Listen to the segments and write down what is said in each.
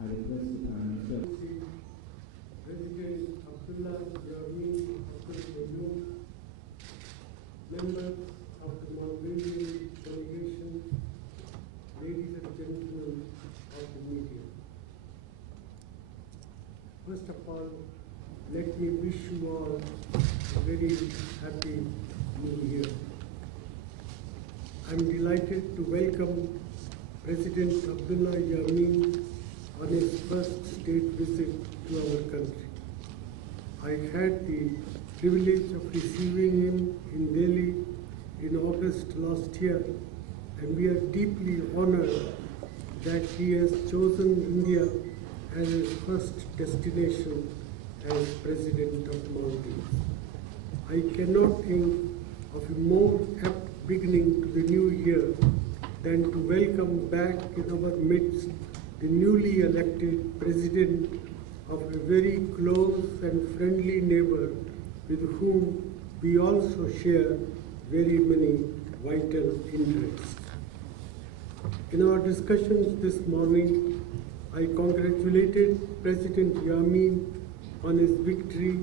I request Mr. President Abdullah Yameen Abdul members of the Maldivian delegation, ladies and gentlemen of the media. First of all, let me wish you all a very happy New Year. I'm delighted to welcome President Abdullah Yameen on his first state visit to our country. I had the privilege of receiving him in Delhi in August last year, and we are deeply honored that he has chosen India as his first destination as President of Maldives. I cannot think of a more apt beginning to the new year than to welcome back in our midst the newly elected President of a very close and friendly neighbor with whom we also share very many vital interests. In our discussions this morning, I congratulated President Yameen on his victory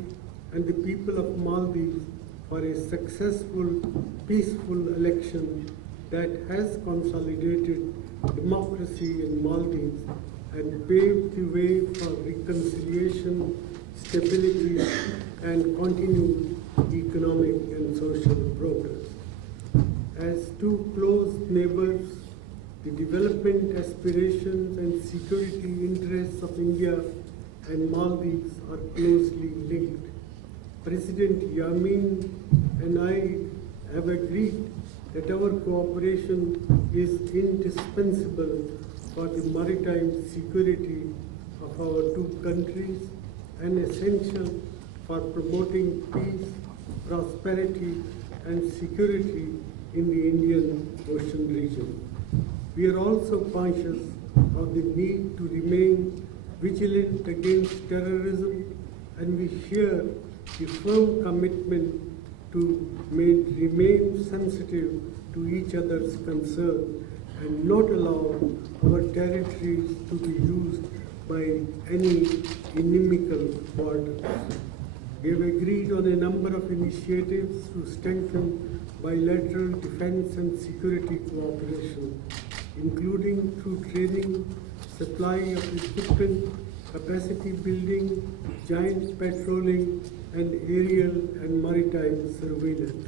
and the people of Maldives for a successful, peaceful election that has consolidated democracy in Maldives and paved the way for reconciliation, stability, and continued economic and social progress. As two close neighbors, the development aspirations and security interests of India and Maldives are closely linked. President Yameen and I have agreed that our cooperation is indispensable for the maritime security of our two countries and essential for promoting peace, prosperity, and security in the Indian Ocean region. We are also conscious of the need to remain vigilant against terrorism, and we share the firm commitment to remain sensitive to each other's concerns and not allow our territories to be used by any inimical borders. We have agreed on a number of initiatives to strengthen bilateral defense and security cooperation, including through training, supply of equipment, capacity building, joint patrolling, and aerial and maritime surveillance.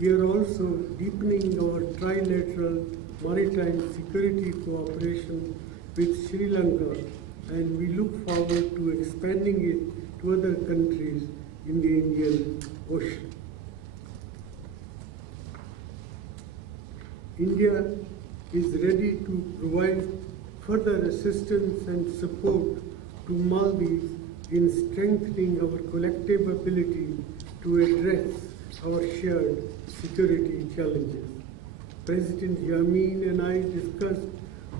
We are also deepening our trilateral maritime security cooperation with Sri Lanka, and we look forward to expanding it to other countries in the Indian Ocean. India is ready to provide further assistance and support to Maldives in strengthening our collective ability to address our shared security challenges. President Yameen and I discussed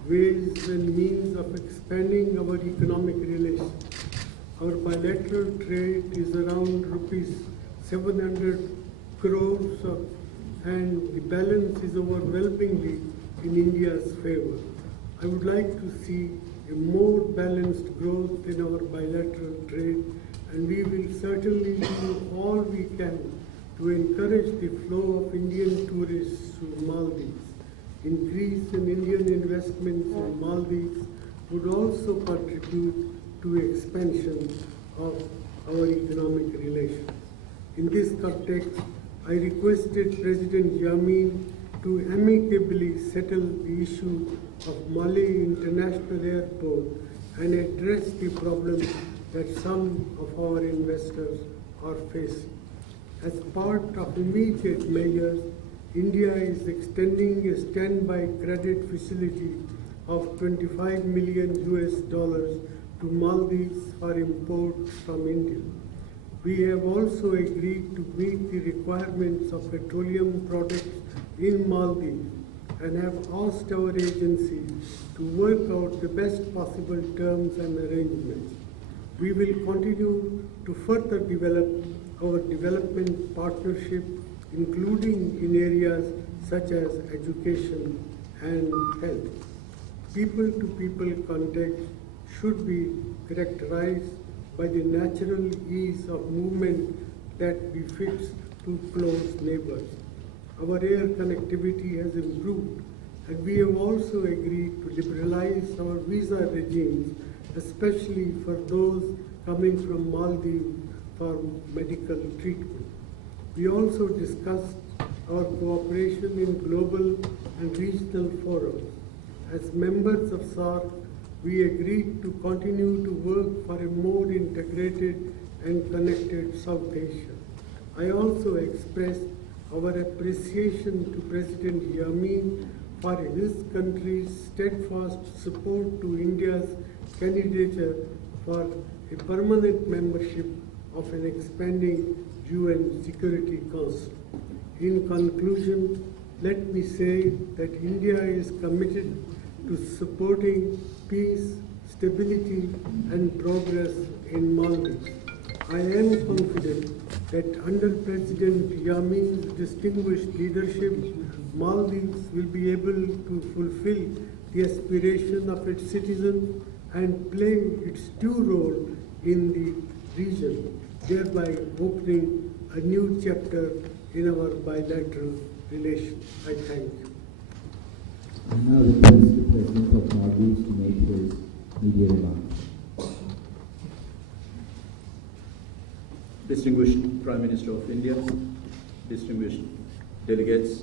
ways and means of expanding our economic relations. Our bilateral trade is around rupees 700 crores and the balance is overwhelmingly in India's favor. I would like to see a more balanced growth in our bilateral trade, and we will certainly do all we can to encourage the flow of Indian tourists to Maldives. Increase in Indian investments in Maldives would also contribute to expansion of our economic relations. In this context, I requested President Yameen to amicably settle the issue of Malé International Airport and address the problems that some of our investors are facing. As part of immediate measures, India is extending a standby credit facility of $25 million to Maldives for imports from India. We have also agreed to meet the requirements of petroleum products in Maldives and have asked our agency to work out the best possible terms and arrangements. We will continue to further develop our development partnership, including in areas such as education and health. People-to-people contact should be characterized by the natural ease of movement that befits to close neighbors. Our air connectivity has improved, and we have also agreed to liberalize our visa regimes, especially for those coming from Maldives for medical treatment. We also discussed our cooperation in global and regional forums. As members of SAARC, we agreed to continue to work for a more integrated and connected South Asia. I also expressed our appreciation to President Yameen for his country's steadfast support to India's candidature for a permanent membership of an expanding UN Security Council. In conclusion, let me say that India is committed to supporting peace, stability, and progress in Maldives. I am confident that under President Yameen's distinguished leadership, Maldives will be able to fulfill the aspiration of its citizens and play its due role in the region, thereby opening a new chapter in our bilateral relations. I thank you. I now request the President of Maldives to make his media remarks. Distinguished Prime Minister of India, distinguished delegates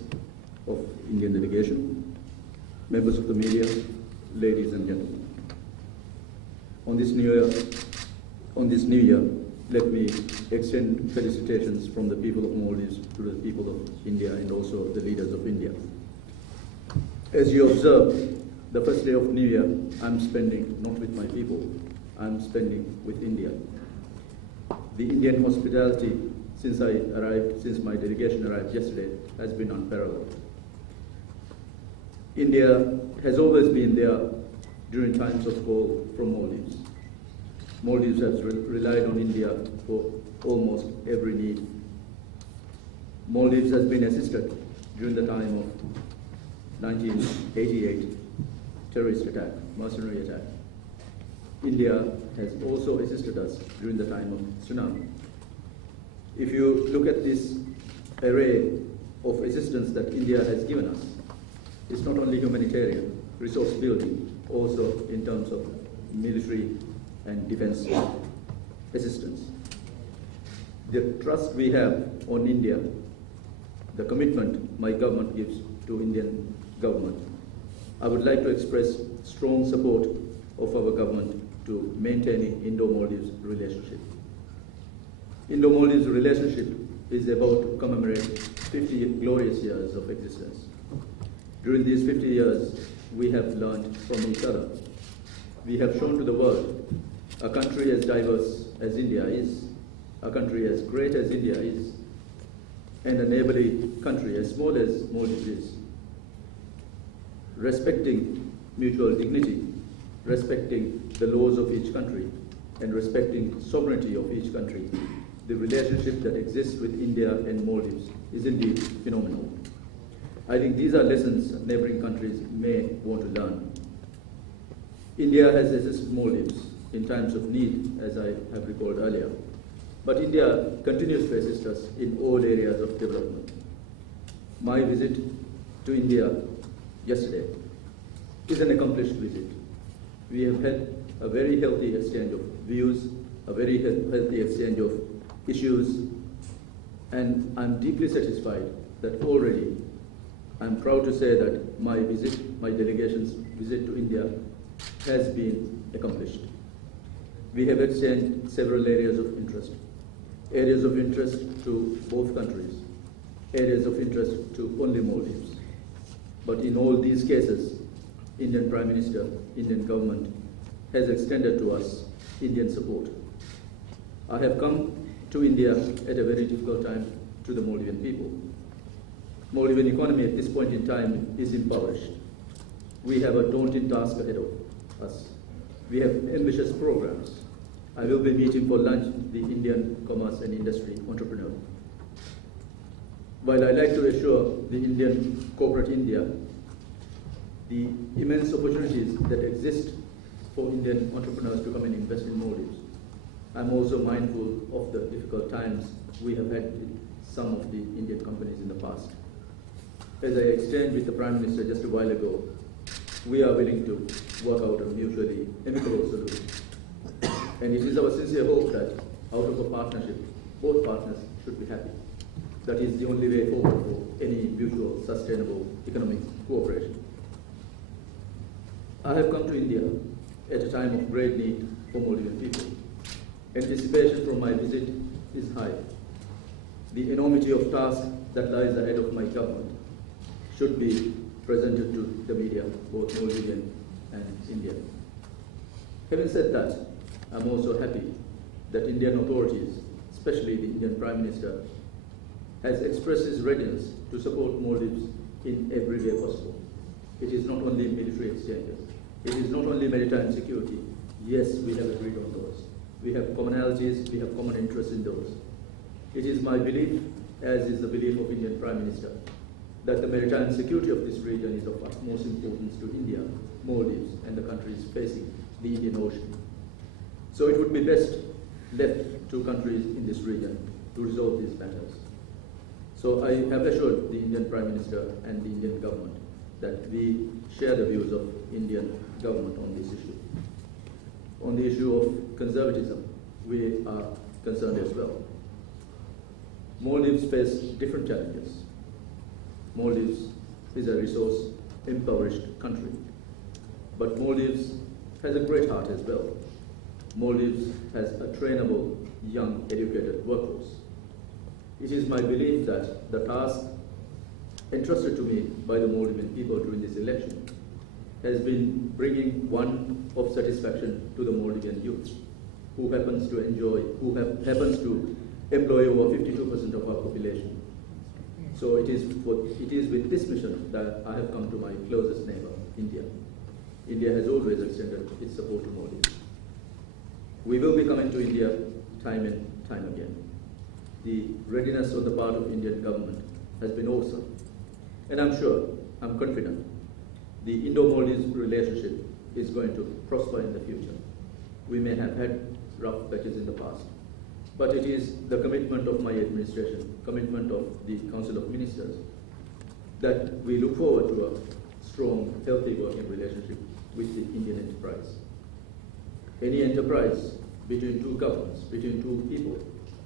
of Indian delegation, members of the media, ladies and gentlemen. On this new year, let me extend felicitations from the people of Maldives to the people of India and also the leaders of India. As you observe, the first day of New Year, I'm spending not with my people, I'm spending with India. The Indian hospitality since my delegation arrived yesterday has been unparalleled. India has always been there during times of call from Maldives. Maldives has relied on India for almost every need. Maldives has been assisted during the time of 1988 terrorist attack, mercenary attack. India has also assisted us during the time of tsunami. If you look at this array of assistance that India has given us, it's not only humanitarian, resource building, also in terms of military and defense assistance. The trust we have on India, the commitment my government gives to Indian government, I would like to express strong support of our government to maintaining Indo-Maldives relationship. Indo-Maldives relationship is about to commemorate 50 glorious years of existence. During these 50 years, we have learned from each other. We have shown to the world a country as diverse as India is, a country as great as India is, and a neighboring country as small as Maldives is. Respecting mutual dignity, respecting the laws of each country, and respecting sovereignty of each country, the relationship that exists with India and Maldives is indeed phenomenal. I think these are lessons neighboring countries may want to learn. India has assisted Maldives in times of need, as I have recalled earlier. But India continues to assist us in all areas of development. My visit to India yesterday is an accomplished visit. We have had a very healthy exchange of views, a very healthy exchange of issues, and I'm deeply satisfied that already I'm proud to say that my delegation's visit to India has been accomplished. We have exchanged several areas of interest to both countries, areas of interest to only Maldives. But in all these cases, Indian Prime Minister, Indian government has extended to us Indian support. I have come to India at a very difficult time to the Maldivian people. Maldivian economy at this point in time is impoverished. We have a daunting task ahead of us. We have ambitious programs. I will be meeting for lunch the Indian Commerce and Industry entrepreneur. While I like to assure the Indian corporate India the immense opportunities that exist for Indian entrepreneurs to come and invest in Maldives. I'm also mindful of the difficult times we have had with some of the Indian companies in the past. As I explained with the Prime Minister just a while ago, we are willing to work out a mutually amicable solution. And it is our sincere hope that out of a partnership, both partners should be happy. That is the only way forward for any mutual sustainable economic cooperation. I have come to India at a time of great need for Maldivian people. Anticipation from my visit is high. The enormity of task that lies ahead of my government should be presented to the media, both Maldivian and Indian. Having said that, I'm also happy that Indian authorities, especially the Indian Prime Minister, has expressed his readiness to support Maldives in every way possible. It is not only military exchanges, it is not only maritime security. Yes, we have agreed on those. We have commonalities, we have common interests in those. It is my belief, as is the belief of Indian Prime Minister, that the maritime security of this region is of utmost importance to India, Maldives, and the countries facing the Indian Ocean. So it would be best left to countries in this region to resolve these matters. So I have assured the Indian Prime Minister and the Indian government that we share the views of Indian government on this issue. On the issue of conservatism, we are concerned as well. Maldives face different challenges. Maldives is a resource-impoverished country, but Maldives has a great heart as well. Maldives has a trainable, young, educated workforce. It is my belief that the task entrusted to me by the Maldivian people during this election has been bringing one of satisfaction to the Maldivian youth, who happens to employ over 52% of our population. So it is with this mission that I have come to my closest neighbor, India. India has always extended its support to Maldives. We will be coming to India time and time again. The readiness on the part of Indian government has been awesome. And I'm confident, the Indo-Maldives relationship is going to prosper in the future. We may have had rough patches in the past, but it is the commitment of my administration, commitment of the Council of Ministers, that we look forward to a strong, healthy working relationship with the Indian enterprise. Any enterprise between two governments, between two people,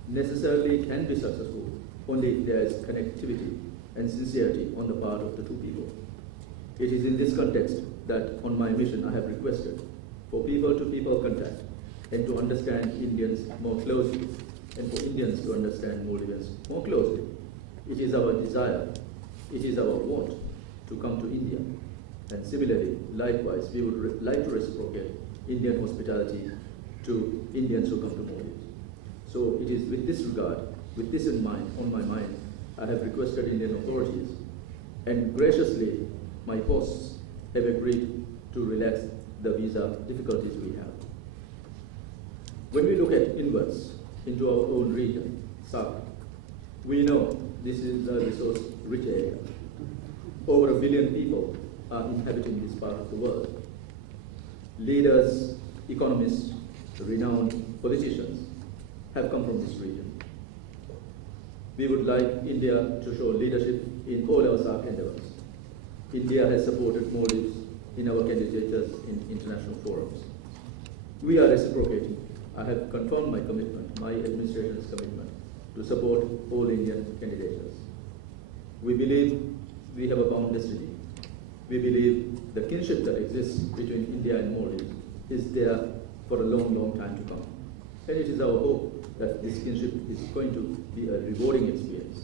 necessarily can be successful only if there is connectivity and sincerity on the part of the two people. It is in this context that on my mission I have requested for people-to-people contact and to understand Indians more closely and for Indians to understand Maldivians more closely. It is our desire, it is our want to come to India. And similarly, likewise, we would like to reciprocate Indian hospitality to Indians who come to Maldives. So it is with this regard, with this in mind, on my mind, I have requested Indian authorities, and graciously my hosts have agreed to relax the visa difficulties we have. When we look at inwards into our own region, SAARC, we know this is a resource-rich area. Over 1 billion people are inhabiting this part of the world. Leaders, economists, renowned politicians have come from this region. We would like India to show leadership in all our SAARC endeavors. India has supported Maldives in our candidatures in international forums. We are reciprocating. I have confirmed my commitment, my administration's commitment, to support all Indian candidatures. We believe we have a bound destiny. We believe the kinship that exists between India and Maldives is there for a long, long time to come. And it is our hope that this kinship is going to be a rewarding experience.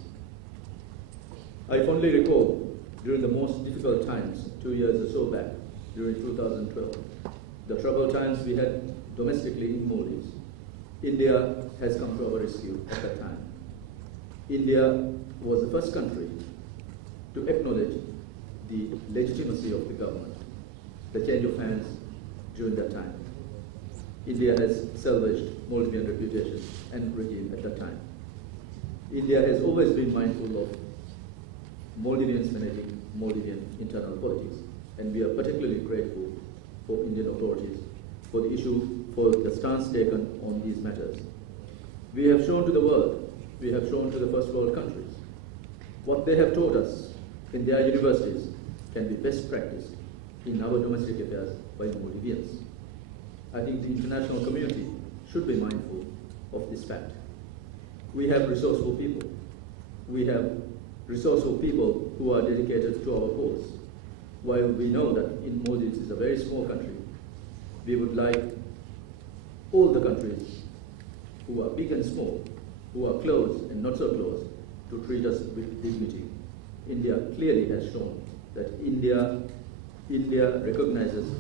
I fondly recall during the most difficult times, 2 years or so back, during 2012, the troubled times we had domestically in Maldives. India has come to our rescue at that time. India was the first country to acknowledge the legitimacy of the government, the change of hands during that time. India has salvaged Maldivian reputation and regime at that time. India has always been mindful of Maldivians managing Maldivian internal politics, and we are particularly grateful for Indian authorities for the stance taken on these matters. We have shown to the world, we have shown to the first world countries, what they have taught us in their universities can be best practiced in our domestic affairs by Maldivians. I think the international community should be mindful of this fact. We have resourceful people. We have resourceful people who are dedicated to our cause. While we know that in Maldives is a very small country, we would like all the countries who are big and small, who are close and not so close, to treat us with dignity. India clearly has shown that India recognizes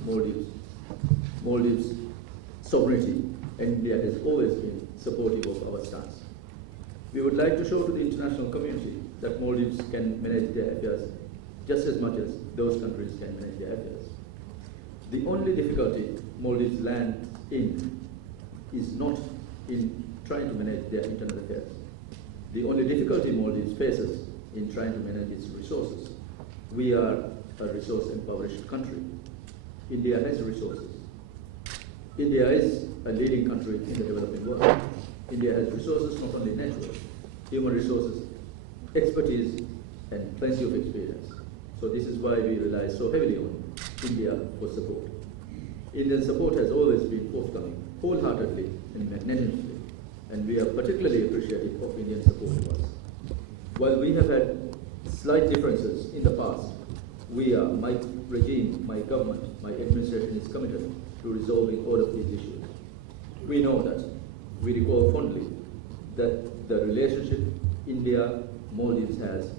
Maldives' sovereignty, and India has always been supportive of our stance. We would like to show to the international community that Maldives can manage their affairs just as much as those countries can manage their affairs. The only difficulty Maldives lands in is not in trying to manage their internal affairs. The only difficulty Maldives faces in trying to manage its resources. We are a resource-impoverished country. India has resources. India is a leading country in the developing world. India has resources, not only natural, human resources, expertise, and plenty of experience. So this is why we rely so heavily on India for support. Indian support has always been forthcoming, wholeheartedly and magnanimously, and we are particularly appreciative of Indian support to us. While we have had slight differences in the past, my regime, my government, my administration is committed to resolving all of these issues. We know that, we recall fondly, that the relationship India-Maldives has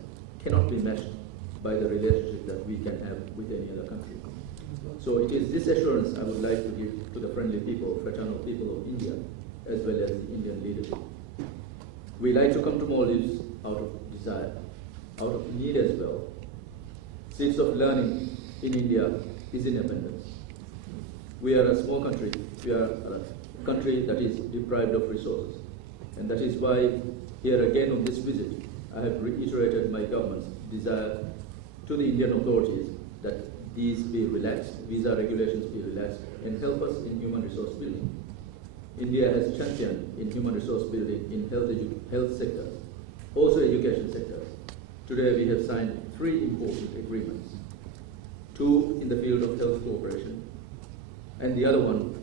cannot be matched by the relationship that we can have with any other country. So it is this assurance I would like to give to the friendly people, fraternal people of India, as well as the Indian leadership. We like to come to Maldives out of desire, out of need as well. Seeds of learning in India is in abundance. We are a small country. We are a country that is deprived of resources. And that is why here again on this visit, I have reiterated my government's desire to the Indian authorities that these be relaxed, visa regulations be relaxed, and help us in human resource building. India has championed in human resource building in health sectors, also education sectors. Today we have signed 3 important agreements, 2 in the field of health cooperation, and the other one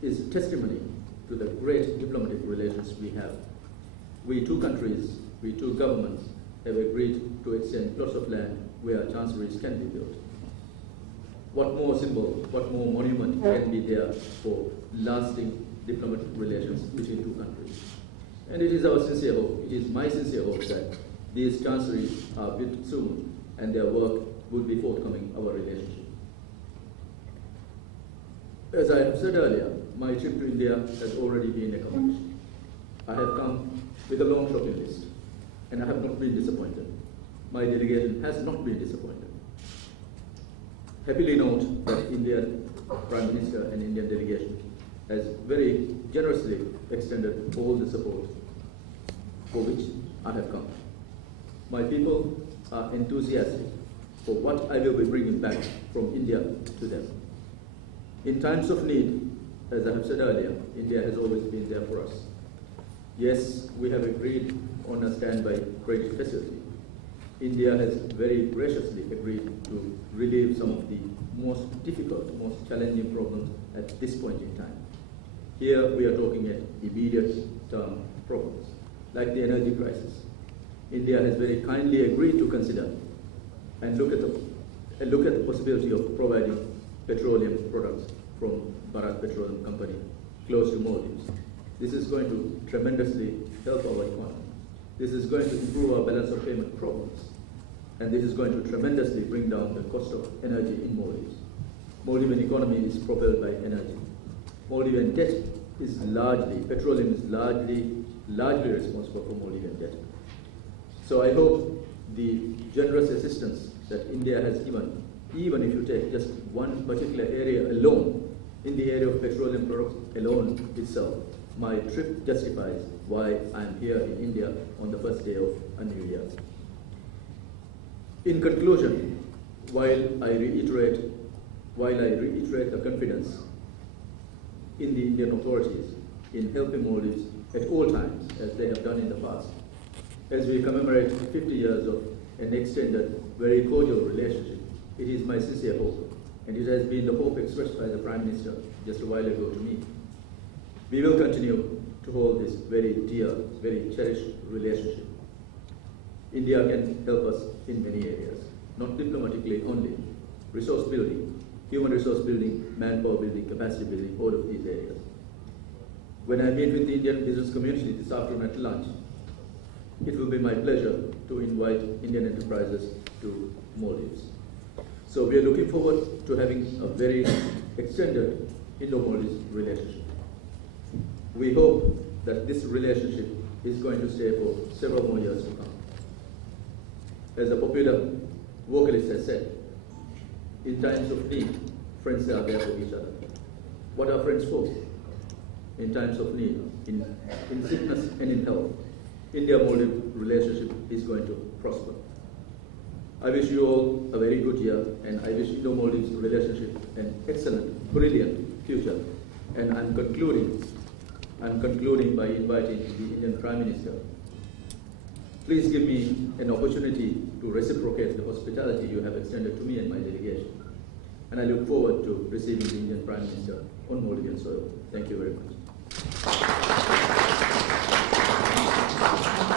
is testimony to the great diplomatic relations we have. We two countries, we two governments have agreed to extend plots of land where chancelleries can be built. What more symbol, what more monument can be there for lasting diplomatic relations between two countries? And it is our sincere hope, it is my sincere hope that these chancelleries are built soon and their work will be forthcoming our relationship. As I have said earlier, my trip to India has already been accomplished. I have come with a long shopping list, and I have not been disappointed. My delegation has not been disappointed. Happily note that Indian Prime Minister and Indian delegation has very generously extended all the support for which I have come. My people are enthusiastic for what I will be bringing back from India to them. In times of need, as I have said earlier, India has always been there for us. Yes, we have agreed on a standby credit facility. India has very graciously agreed to relieve some of the most difficult, most challenging problems at this point in time. Here we are talking at immediate term problems, like the energy crisis. India has very kindly agreed to consider and look at the possibility of providing petroleum products from Bharat Petroleum Company close to Maldives. This is going to tremendously help our economy. This is going to improve our balance of payment problems. And this is going to tremendously bring down the cost of energy in Maldives. Maldivian economy is propelled by energy. Maldivian debt is petroleum is largely responsible for Maldivian debt. So I hope the generous assistance that India has given, even if you take just one particular area alone, in the area of petroleum products alone itself, my trip justifies why I'm here in India on the first day of a new year. In conclusion, while I reiterate the confidence in the Indian authorities in helping Maldives at all times, as they have done in the past. As we commemorate 50 years of an extended, very cordial relationship, it is my sincere hope, and it has been the hope expressed by the Prime Minister just a while ago to me. We will continue to hold this very dear, very cherished relationship. India can help us in many areas, not diplomatically only. Resource building, human resource building, manpower building, capacity building, all of these areas. When I meet with the Indian business community this afternoon at lunch, it will be my pleasure to invite Indian enterprises to Maldives. So we are looking forward to having a very extended Indo-Maldives relationship. We hope that this relationship is going to stay for several more years to come. As a popular vocalist has said, in times of need, friends are there for each other. What are friends for? In times of need, in sickness and in health, India-Maldives relationship is going to prosper. I wish you all a very good year, and I wish Indo-Maldives relationship an excellent, brilliant future. And I'm concluding by inviting the Indian Prime Minister. Please give me an opportunity to reciprocate the hospitality you have extended to me and my delegation. And I look forward to receiving the Indian Prime Minister on Maldivian soil. Thank you very much.